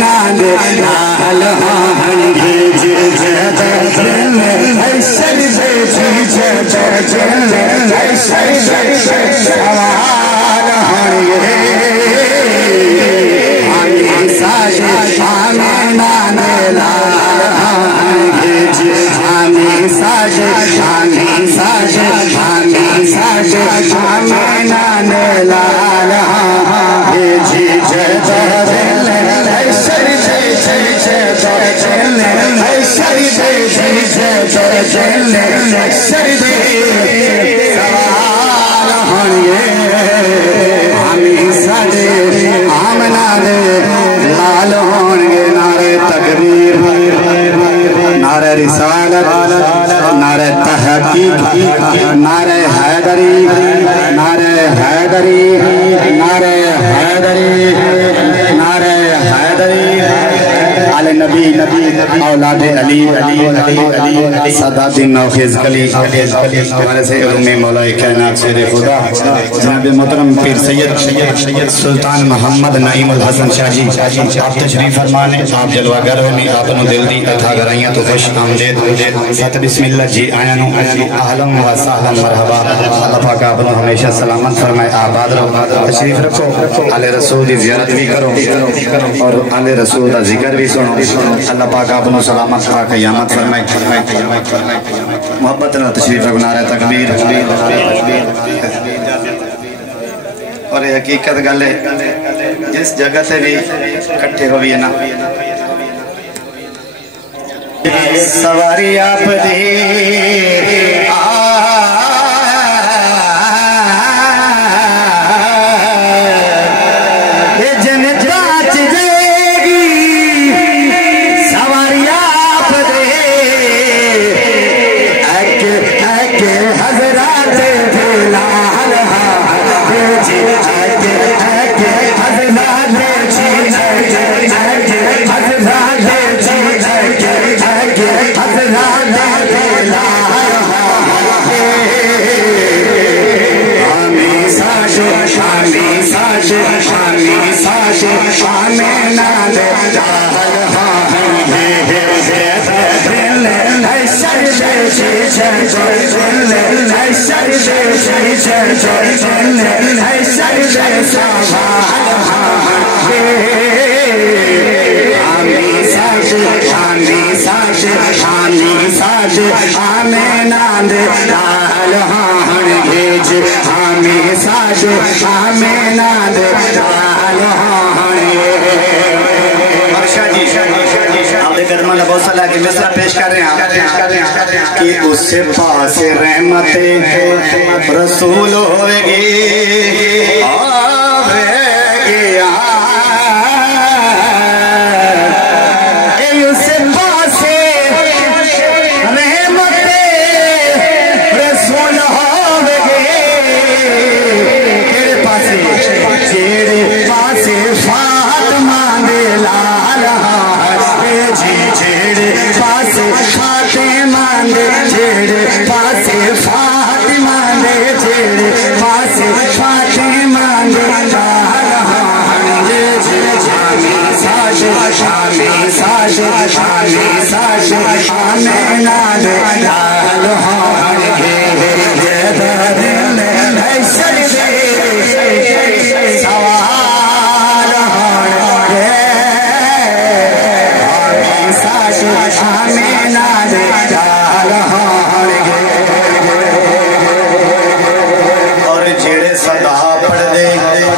नाद लाल हान भेज ऐश्वर सवाल हमेशा नाद लाल हान भेज हमेशा नाद लाल हान भेज सवाल होंगे हमेशा आमना दे लाल होंगे नारे तकबीर नारे रिसालत नारे तहकीक नारे हैदरी नारे हैदरी नारे हैदरी नारे हैदरी आले नबी औलादे अली सदातिन नौखेज कली हमारे से उम्मे मौलाए कायनात शेर खुदा जनाब मोहतरम पीर सैयद सुल्तान मोहम्मद नईमुल हसन शाह जी आप तशरीफ फरमाने आप जलवागर होनी आप नु दिल दी अथा गराइयां तो खुश आमदीद सत बिस्मिल्लाह जी आया नु अहलन व सहलन मरहबा अल्लाह पाक आप नु हमेशा सलामत फरमाए आबाद रहो तशरीफ रखो आले रसूल दी ज़ियारत भी करो और आले रसूल दा जिक्र भी सुनो अल्लाह पाक आप नु सलामत पा क़यामत फरमाए मोहब्बत ना तशरीफ रखो नारे तकबीर और ये हकीकत गल है जिस जगह से भी इकट्ठे हो ना सवारी आप दी मिसरा पेश कर रहे हैं कि उससे पास रहमते रसूल होगी उससे पास रहमते रसूल होगी तेरे पास तेरे पास फातिमा दे लाल जेड़े पासे फातिमा दे जेड़े पासे फातिमा दे जेड़े पासे फातिमा दे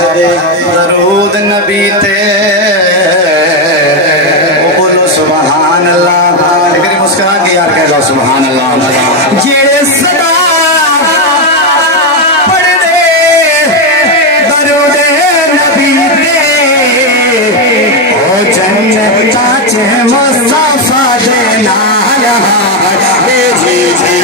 दरूद नबी ते बोलो सुभान अल्लाह मुस्कुरा के यार कह लो सुभान अल्लाह जेड़े सदा पढ़ दे दरूद नबी ते ओ जन्नत च मुस्तफा दे नाल ए जी जी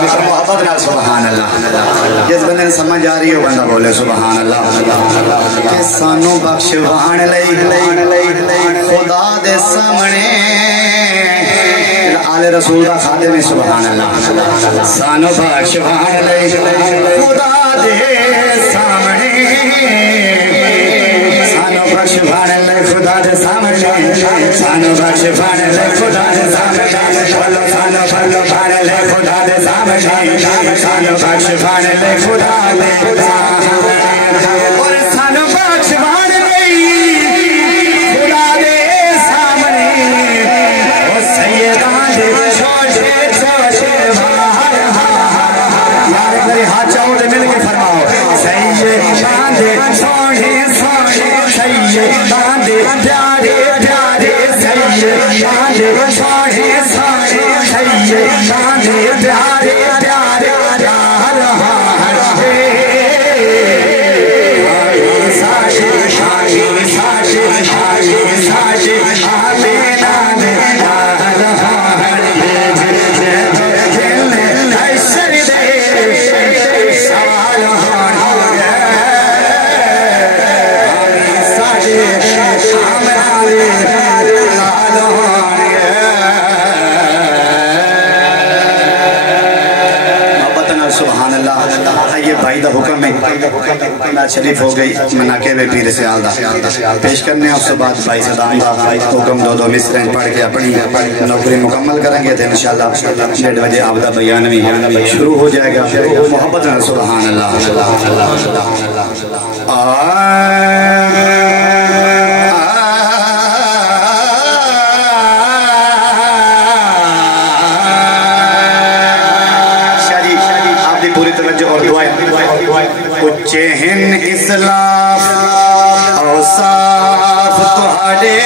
मोहब्बत नाल सुभान अल्लाह। जिस बंदे ने समझ आ रही हो बंदा बोले सुभान अल्लाह। कि सानू बख्शवाण लई खुदा दे सामने आले रसूल दा खादिम है सुभान अल्लाह। सानू बख्शवाण लई खुदा दे सामने, सानू बख्शवाण लई खुदा दे सामने, सानू बख्शवाण लई खुदा दे सामने, बोलो सानू बख्शवाण लई खुदा दे सामने, सानू बख्शवाण लई खुदा दे सामने, और सानू बख्शवाण लई खुदा दे सामने, ओ सैयदा दे छोटे छोटे बाहर यार मेरे हाथ चाहो तो मिल के फरमाओ सैयदा दे सोने सोने, सैयदा दे प्यारे प्यारे, सैयदा दे सोने सोने, सैयदा दे प्यारे प्यारे, साशे साशे साशे साशे साशे आमेना दे भाई दा हुक्म है ना शरीफ हो गई मनाके में पीर से आलदा पेश करने उसके बाद भाई सदाम दा हुक्म दो मिसरें पढ़ के अपनी नौकरी मुकम्मल करेंगे तो इंशाल्लाह 1:30 बजे आपदा बयान भी शुरू हो जाएगा। मोहब्बत नाल सुभान अल्लाह। उच्चे हिन इस्लाफ औसाफ तुहाडे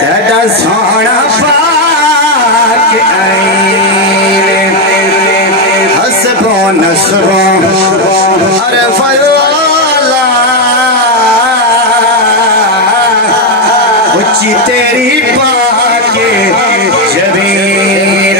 तेरा सोना पाक हसबो नसबो हर फयोला उच्ची तेरी पाके जबीन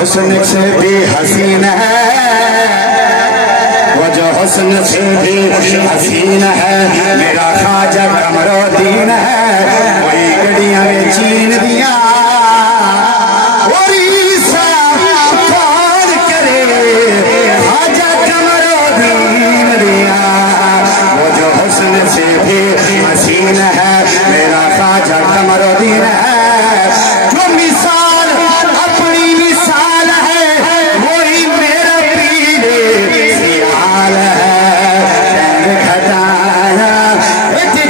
हुस्न से भी हसीन है, वो जो हुस्न से भी हसीन है, मेरा ख्वाजा कमरुद्दीन है, वही गड़ियां में चीन दिया कौन करे ख्वाजा कमरुद्दीन दिया, वो जो हुस्न से भी हसीन है, मेरा ख्वाजा कमरुद्दीन है, जो मिसाल अपनी मिसाल है वही मेरा पीर सियाल है, घटाया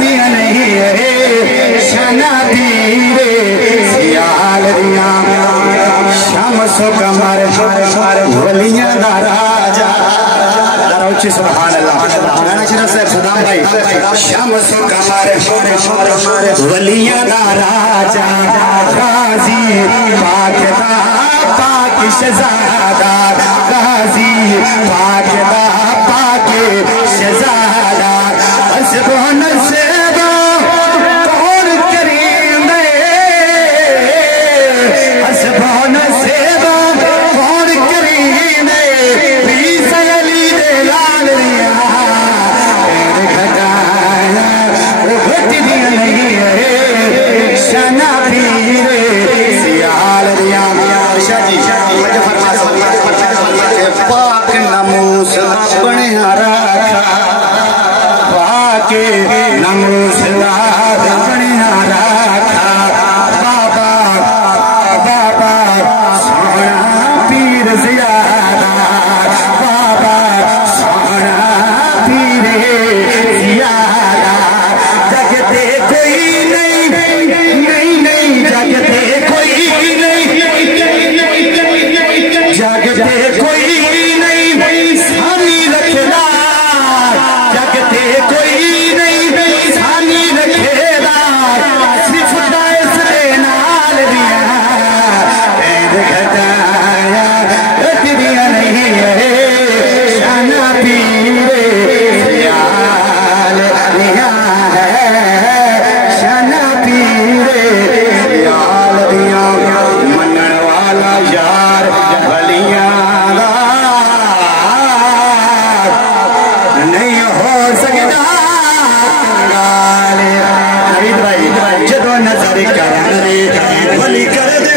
दिया नहीं है शना पीर सियाल दिया, शम्स कमर वलियां दा राजा उच्ची सुभान अल्लाह। सदाम भाई शम्स कमर वलियां दा राजा गाजी पाक दा पाक शहजादा गाजी पाकदा पाके शहजादा असबान सेवा कौन करेंगे असबान सेवा कौन करेंगे पीस अली दे लाल रिया घटाया वो घट दिया नहीं है शना पीरे सियाल रिया पाक नमूस अपने रखा पाके नमूस अपने रखा बाबा बाबा सोना पीर ज़ियादा बाबा सोना पीर ज़ियादा जगते कोई नहीं नहीं नहीं जगते कोई नहीं जगते कोई नहीं सानी रखेदा जगते कोई नहीं सानी रखेदा सिर्फ दास दे नाल दिया ऐद घटाया रख दिया नहीं है शाना पीरे याल दिया है शाना पीरे याल दिया मनन वाला यार नहीं हो सकता जदों नजर करे भली कर दे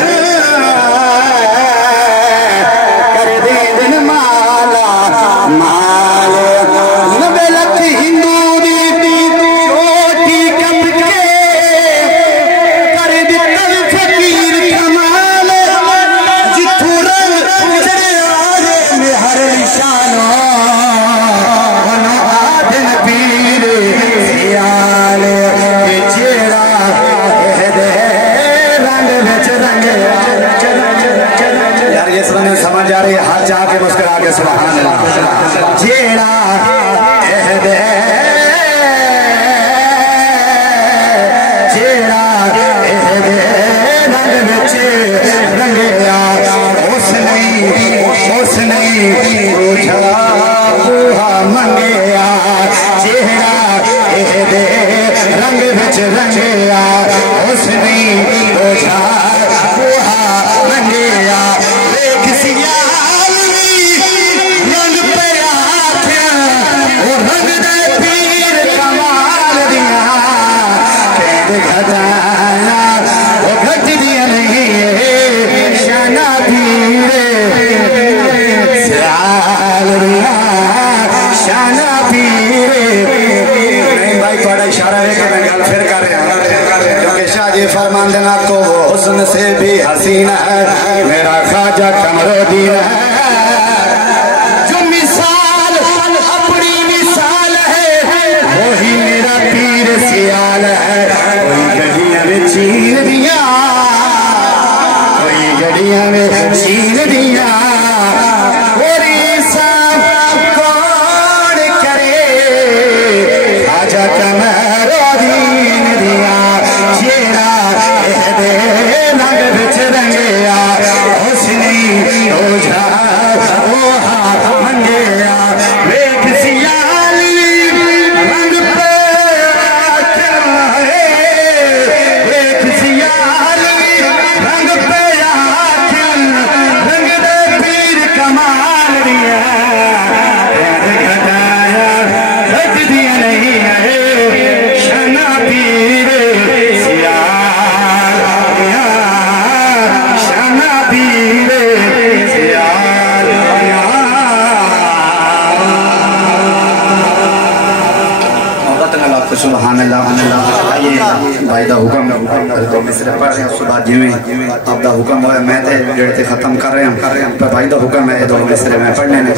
दिन माला माल 90 लाख हिंदू दी चोटी कप के कर दिता फकीर कमाल जिथू रंग चढ़े आगे में हर निशानो समझ आ रही है हाथ चाह के मुस्कुरा के सुभान अल्लाह जेड़ा जेड़ा रंग बिच रंगया उस नहीं बूहा मंगया जेड़ा रंग बिच रंगया उस नहीं बूहा मंगया घट दिया नहीं शाना पीरे शाना पीरे भाई बड़ा इशारा है कि मैं गल फिर कर रहा हूँ क्योंकि शाहजी फरमान देना को वो हुस्न से भी हसीन है मेरा ख्वाजा कमरुद्दीन है जो मिसाल अपनी मिसाल है वही मेरा पीर सियाल है कोई गलियां में चीर दिया कोई गलियां में चीर दिया कौन करे ख्वाजा कमरुद्दीन दिया जेड़ा रंग बिच रंगया उसने ओझा ओहा मंगया वेख सियाली रंग पे वेख सियाली रंग पे रंग दे पीर कमाल दिया घटाया रख दिया नहीं है शना पीरे सुभान अल्लाह भाई दा हुक्म तो मिसरे पढ़ रहे सुबह जिवें अब दा हुक्म होया मैं ते जेड़े ते खत्म कर रहे हैं पर भाई दा हुक्म है दो मिसरे में पढ़ने ने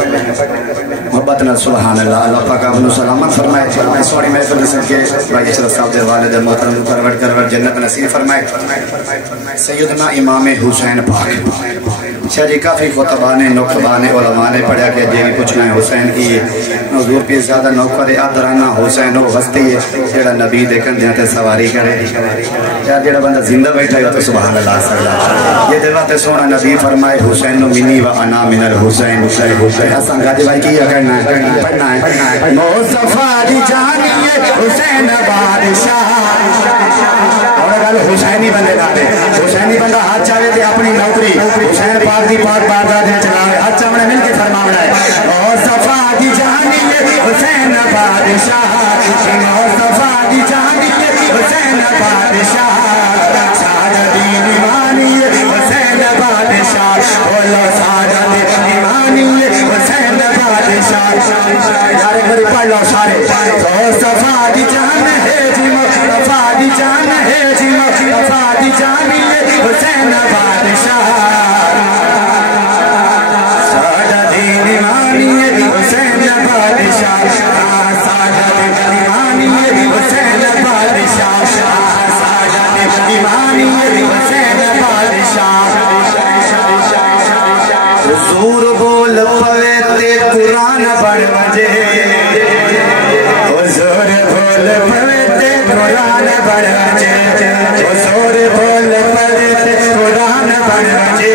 मोहब्बत ना सुभान अल्लाह अल्लाह पाक आपको सलामत फरमाए मैं सोनी महफिल के भाई अशरफ साहब दे वालिद मोहतरम करवट जन्नत नसीब फरमाए सैयदना इमाम हुसैन पाक शाह जी काफ़ी खुतबाने नौकबाने उलमा ने पढ़ा कि जे भी पूछना है हुसैन की हजूर पे ज़्यादा नौकर आदराना हुसैन वो हस्ती है जेड़ा नबी दे कंधे ते सवारी करे यार जेड़ा बंदा जिंदा बैठा है तो सुभान अल्लाह सल्लल्लाहु ये दिल ते सोना नबी फरमाए हुसैन मिनी व अना मिनल हुसैन हुसैन हुसैन असा गाजी भाई की करना है पढ़ना है मुस्तफा दी जानी हुसैन बादशाह और गल हुसैनी बंदे दा हुसैनी बंदा हाथ चाहे ते अपनी नौकरी हुसैन पाक दी पाक बारगाह दे चलावे हाथ चावणे मिल के फरमावना है मुस्तफा दी जानी हुसैन बादशाह मुस्तफा दी जानी हुसैन बादशाह सारा दीन ईमानी हुसैन बादशाह बोलो सारा दीन ईमानी हुसैन बादशाह यार एक बार पढ़ लो सारे मुस्तफा दी जान है जी मुस्तफा दी जान है जी मुस्तफा दी जानी हुसैन बादशाह सारा दीन ईमानी हुसैन बादशाह सारा दीन ईमानी हुसैन बादशाह सारा दीन ईमानी हुसैन बादशाह हुजूर बोल पवे ते कुरान पढ़ बजे हुजूर बोल पवे ते कुरान पढ़ बजे हुजूर बोल पवे ते कुरान पढ़ बजे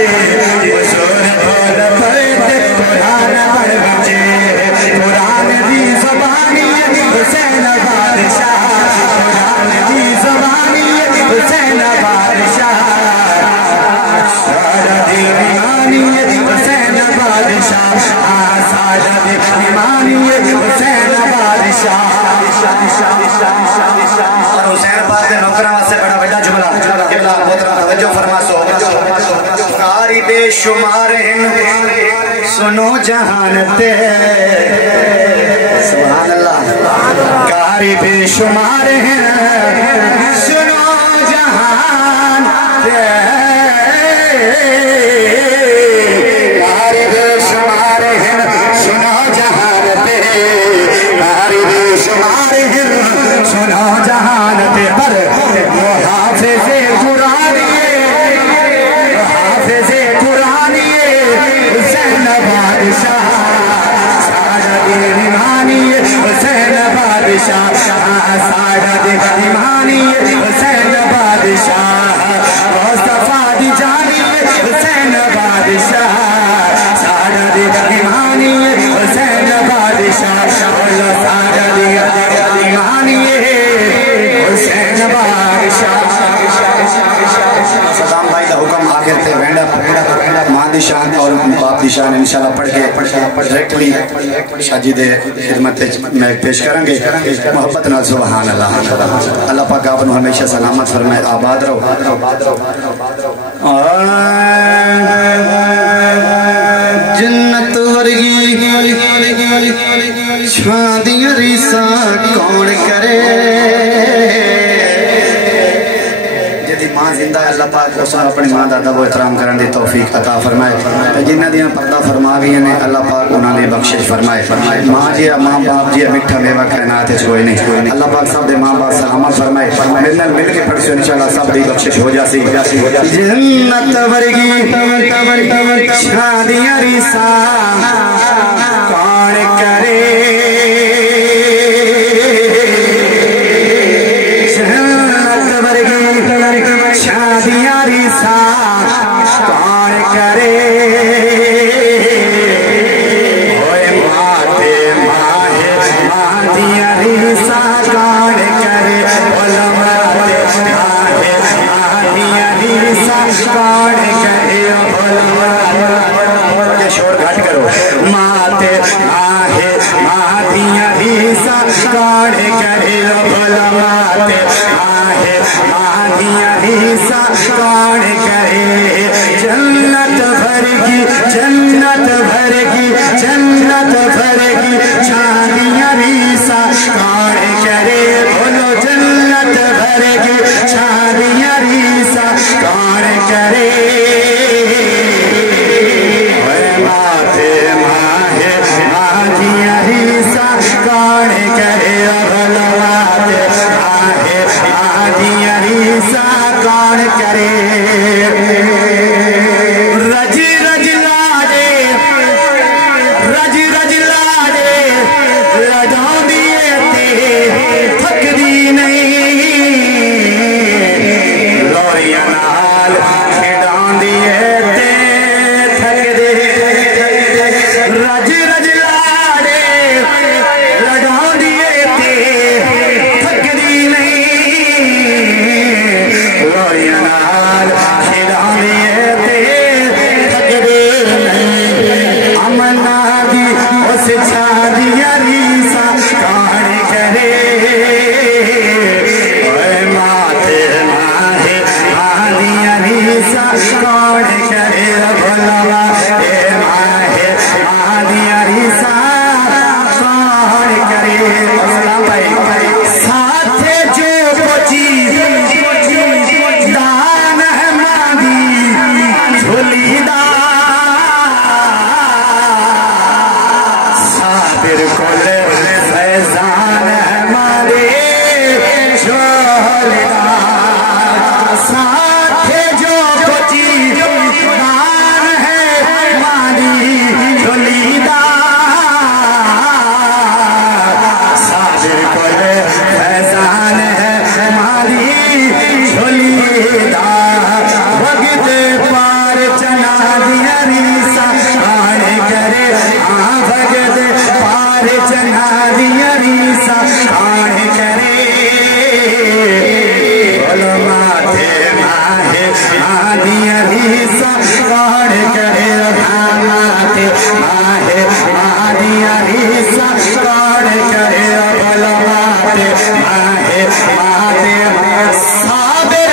हुजूर बोल पवे ते कुरान पढ़ बजे कुरान दी ज़बानी हुसैन बादशाह कुरान दी ज़बानी हुसैन बादशाह सारा दीन ईमानी हुसैन बादशाह सारा दीन ईमानी हुसैन बादशाह और हुसैन पाक के नौकरां वास्ते बड़ा बड़ा जुमला किबला मोहतरम तवज्जो फरमासो कारी बेशुमार हैं सुनो जहान ते सुभान अल्लाह कारी बेशुमार हैं सुनो जहान ते कारी बेशुमार हैं सुनो जहान ते कारी बेशुमार हैं सुनो जहान ते पर हाफिज़े कुरान हाफिज़े कुरान हुसैन बादशाह सारा दीन ईमानी हुसैन बादशाह सारा दीन ईमानी हुसैन बादशाह मुस्तफा दी जानी हुसैन बादशाह सारा दीन ईमानी हुसैन बादशाह सारा दीन ईमानी हुसैन बादशाह सलाम भाई का हुक्म आखिर से वेंडा मां दी शान और बाप दी शान इंशाल्लाह पढ़ के डायरेक्टली शाजी दे खिदमत में पेश करेंगे मोहब्बत नाल सुभान अल्लाह अल्लाह पाक आपको हमेशा सलामत फरमाए आबाद रहो जन्नत वर्गी छां दी रीसा कौन करे मां जिंदा अल्लाह पाक अपनी मां का अदब एहतराम करने की तौफीक अता फरमाए जिन्हों दी पर्दा फरमा गई ने अल्लाह पाक उन्होंने बख्शिश फरमाए मां जी मां बाप जी मिठा मेवा कायनात कोई नहीं अल्लाह पाक सब दे मां बाप सलामत फरमाए मिल के पढ़सो इंशाल्लाह सब दी बख्शिश हो जासी जन्नत वर्गी छां दियां रीसा कौन करे शादियां रीसा कौन करे माते माहे मादियां रीसा कौन करे माते माहे मादियां रीसा कौन करे शोर घट करो माते माहे मादियां रीसा कौन करे माते माहे मादियां रीसा कौन करे जन्नत भरेगी जन्नत भरेगी जन्नत भरेगी छादियां रीसा कौन करे बोलो जन्नत भरेगी छादियां रीसा कौन करे माथे माहे मादियां रीसा कौन करे माथे माहे मादियां रीसा कौन करे रज रज उस छादिया रीसा कौन करे माथे माहे आदिया रीसा कौन करे भोलवा माहे आदिया रीसा कौन करे साथे जो बची दान है मांगी झोलीदा साबिर कोल फैजान है मारे झोलीदा साथे जो बची दान है मारी झोलीदा साबिर कोल फैजान है मारी झोलीदा भगते पार चना दिया रीसा कौन करे भगते पार चना दिया रीसा कौन करे बोलो माथे माहे आदिया रीसा कौन करे माथे माहे आदिया रीसा कौन करे बोलो माथे माहे माथे साबिर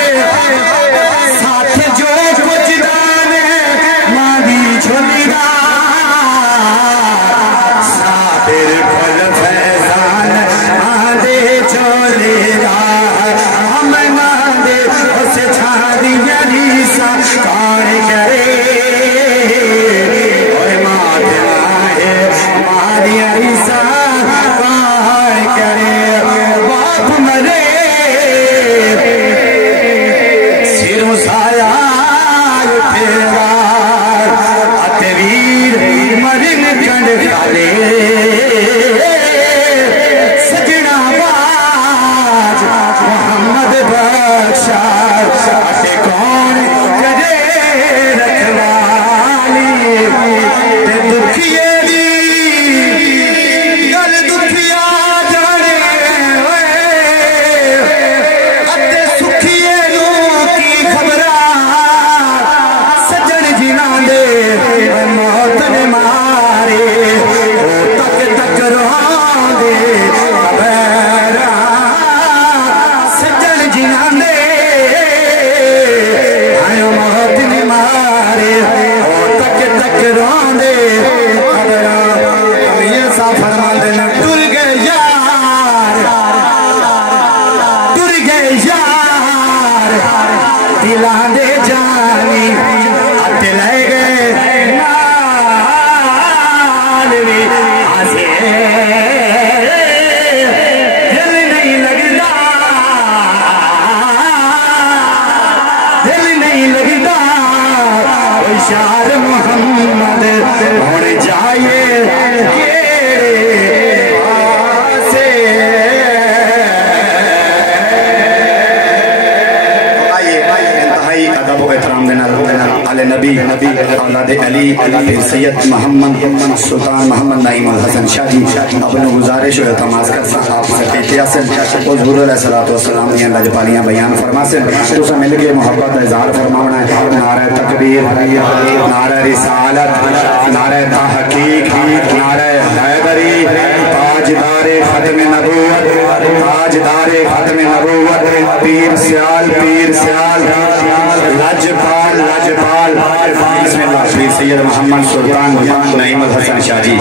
साथ जो कुछ दान है मादी झोलीदा साबिर फल फैजान आदे झोलीदा हम मादे उस छादिया रीसा कौन करे माथे माहे मादिया रीसा कौन करे बाप मरे सिर मुसाया उठेगा अतवीर मरिन कंड काले सजना बाज मोहम्मद बख्शा अटे कौन करे रखवाली ते दुखिए दी गल दुखिया जाने अते सुखिए की खबरा सजन जिना दे मौत ने मारे ओ तक तक रोंदे खबरा सजन जिना दे मौत ने मारे ओ तक तक रोंदे खबरा ये सा फरमाते न टुर गए यार दिलां दे जानी अते ले गए नाल वे आसे दिल नहीं लगदा कोई शार मोहम्मद होने जाए नबी औलाद अली फिर सैयद मोहम्मद सुल्तान मोहम्मद नईम अल हसन शाह जी अपने गुजारिश और तमाश कर आप सकेतिया से हुजूर अलैहिस्सलातु वस्सलाम ने लजपालियां बयान फरमासे तुसा मिल के मोहब्बत इजहार फरमावना है नारे तकबीर नारे रिसालत नारे तहकीक नारे हैदरी ताजदारे खत्म नबूवत ताजदारे खत्म नबूवत पीर सियाल लजपाल बिस्मिल्लाह पीर सैयद मोहम्मद सुल्तान नईम अल हसन शाह जी